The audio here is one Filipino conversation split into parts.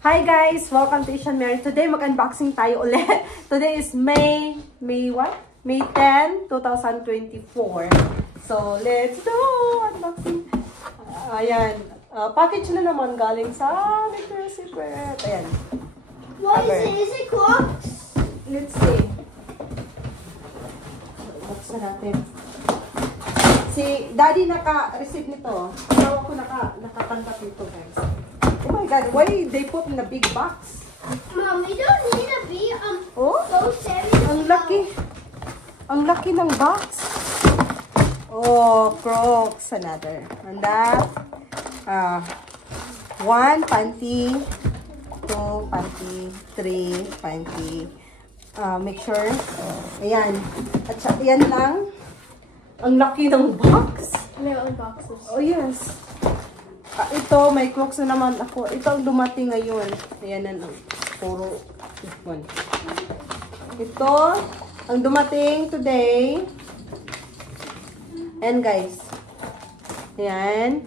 Hi guys! Welcome to Asian Mary. Today mag-unboxing tayo ulit. Today is May 10, 2024. So, let's do unboxing. Ayan. Package na naman galing sa Victoria's Secret. Ayan. What is it? Is it clogged? Let's see. Buksan natin. Si Daddy naka-receive nito. Asawa ko nakatanggap nito, guys. Oh my God, why they put in a big box? Mom, we don't need to be Oh, so serious. ang laki. Ang laki ng box. Oh, Crocs, another. And that, one panty, two panty, three panty. Make sure. Ayan. At yan lang. Ang laki ng box. Meron boxes. Oh, yes. Ito, may Crocs na naman ako. Ito ang dumating ngayon. Ayan na lang. Puro one. Ito, ang dumating today. And guys. Ayan.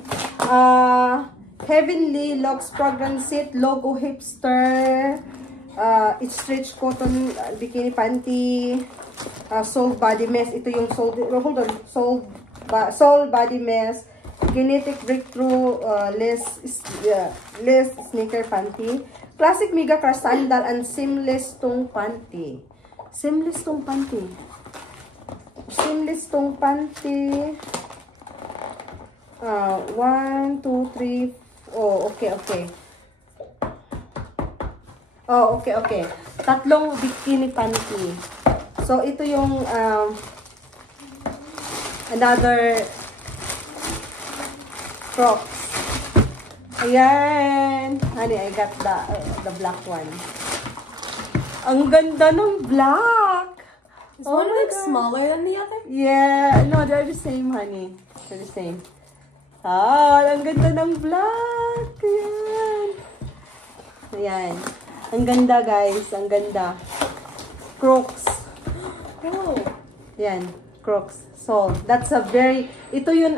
Heavenly Lux Fragrance Set Logo Hipster. It's stretch cotton bikini panty. Soul body mess. Ito yung soul. Hold on. Soul body mess. Kinetic breakthrough less sneaker panty. Classic mega crush sandal and seamless tong panty. Seamless tong panty. Seamless tong panty. 1, 2, 3. Oh, okay. Oh, okay. Tatlong bikini panty. So, ito yung another Crocs. Ayan. Honey, I got the black one. Ang ganda ng black. Is one like smaller than the other? Yeah. No, they're the same, honey. They're the same. Ang ganda ng black. Ayan. Ang ganda, guys. Ang ganda. Crocs. Oh. Ayan. Crocs. So, that's a very, ito yun.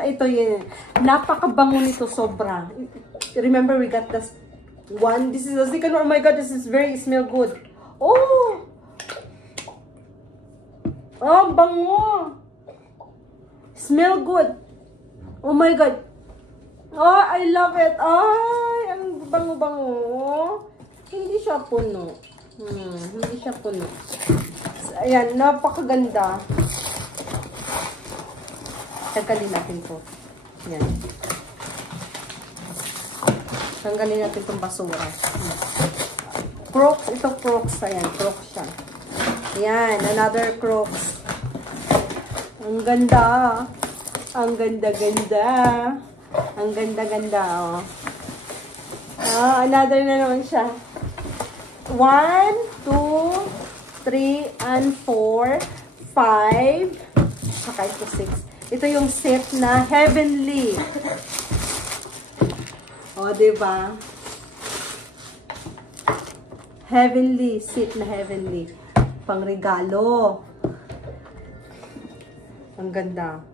Napakabango nito, sobra. Remember, we got this one. This is the second one. Oh my God, this is very, smell good. Oh! Oh, bango. Smell good. Oh my God. Oh, I love it. Ay, ang bango-bango. Hindi siya puno. Hindi siya puno. So, ayan, napakaganda. Tanggalin natin to. Yan. Tanggalin natin itong basura. Crocs. Ito Crocs. Ayan. Crocs siya. Ayan. Another Crocs. Ang ganda. Ang ganda-ganda. Ang ganda-ganda. Oh. Another na naman siya. 1, 2, 3, and 4, 5. Saka ito 6. Ito yung set na Heavenly. O, diba? Heavenly. Set na Heavenly. Pangregalo. Ang ganda.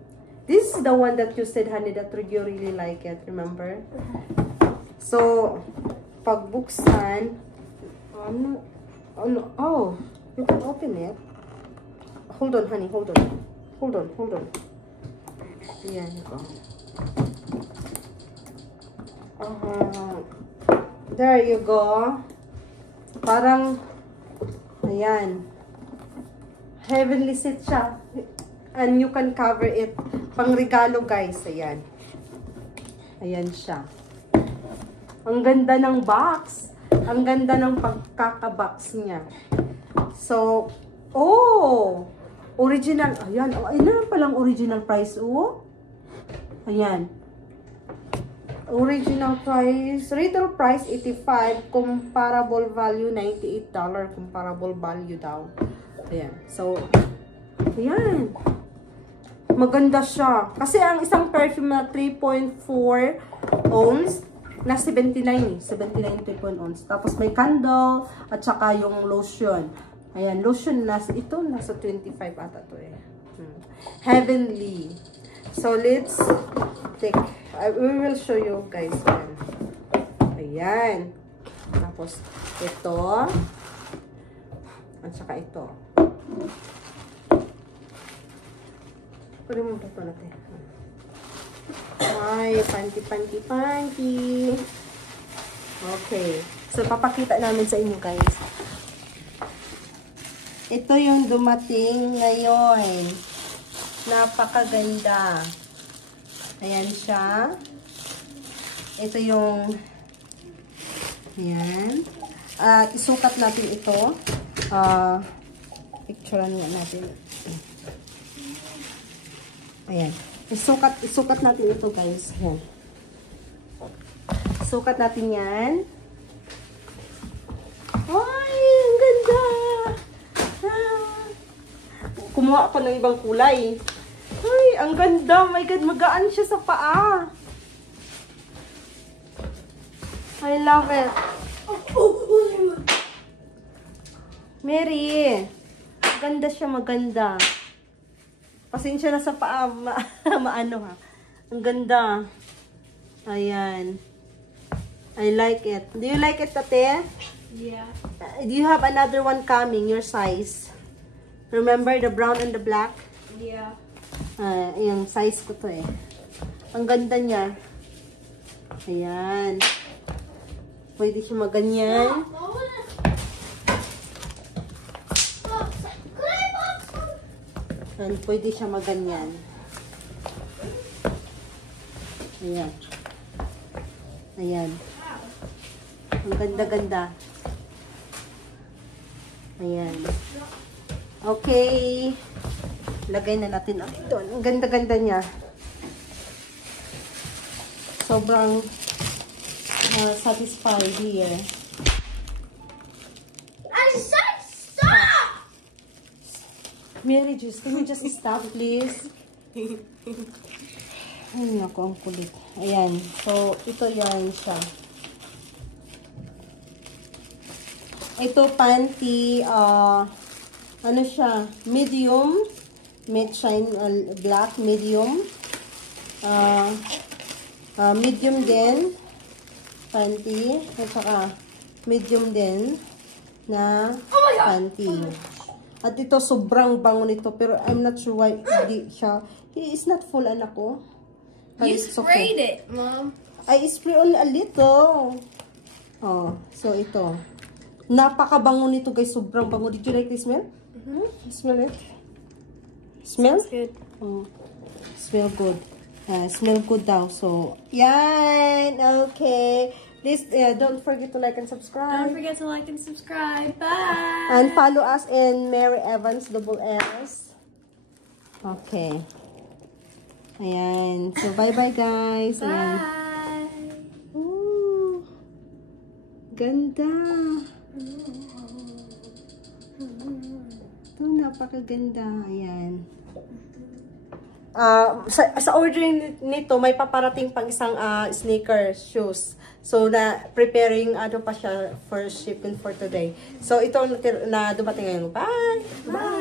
This is the one that you said, honey, that you really like it. Remember? So, pagbuksan, oh, you can open it. Hold on, honey. Hold on. Ayan ko. There you go. Parang, ayan. Heavenly set siya. And you can cover it. Pangregalo, guys. Ayan. Ayan siya. Ang ganda ng box. Ang ganda ng pagkakabox niya. So, oh! Original. Ayan. Ayan palang original price. Oh. Ayan. Original price. Retail price, $85. Comparable value, $98. Comparable value daw. Ayan. So, ayan. Maganda siya. Kasi ang isang perfume na 3.4 ounce, na 79. 79 ounce. Tapos may candle, at saka yung lotion. Ayan. Lotion, nasa 25 ata to eh. Heavenly. So, let's take, we will show you guys. Ayan. Tapos, ito. At saka ito. Pwede mo ito natin. Ay, panty. Okay. So, papakita namin sa inyo, guys. Ito yung dumating ngayon. Napakaganda. Ayan siya. Ito yung ayan. At isukat natin ito. Picturean nga natin. Ayan. Isukat natin ito, guys. Ayan. Isukat natin yan. Ay, ang ganda! Kumuha ako ng ibang kulay. Ay, ang ganda! My God, magaan siya sa paa. I love it. Mary, maganda siya, maganda. Pasensya na sa paa, maano ha. Ang ganda. Ayan. I like it. Do you like it, tate? Yeah. Do you have another one coming, your size? Remember the brown and the black? Yeah. Yung size ko to eh. Ang ganda niya. Ayan. Pwede siya maganyan. And pwede siya maganyan. Ayan. Ayan. Ang ganda-ganda. Ayan. Okay. Lagay na natin ito. Ang ganda-ganda niya. Sobrang satisfied here. I said stop! Mary Juice, can you just stop, please? Ay, naku, ang kulit. Ayan. So, ito yan siya. Ito, panty, ano siya, medium, matte shine, black, medium. Medium din, panty, at saka medium din na panty. At ito, sobrang bango nito, pero I'm not sure why hindi siya, it's not full, anak ko. You sprayed it, Mom. I spray only a little. Oh, so ito. Napakabango nito, guys. Sobrang bango. Did you like the smell? Smell it? Smell? Good. Oh, smell good. Smell good daw. So, yan. Okay. Please, don't forget to like and subscribe. Don't forget to like and subscribe. Bye. And follow us in Mary Evans, double S. Okay. Ayan. So, bye-bye, guys. Ayan. Bye. Ooh. Ganda. Ito, napakaganda. Ayan. Sa ordering nito, may paparating pang isang sneakers, shoes. So, preparing pa siya for shipping for today. So, ito na dumating ngayon. Bye! Bye!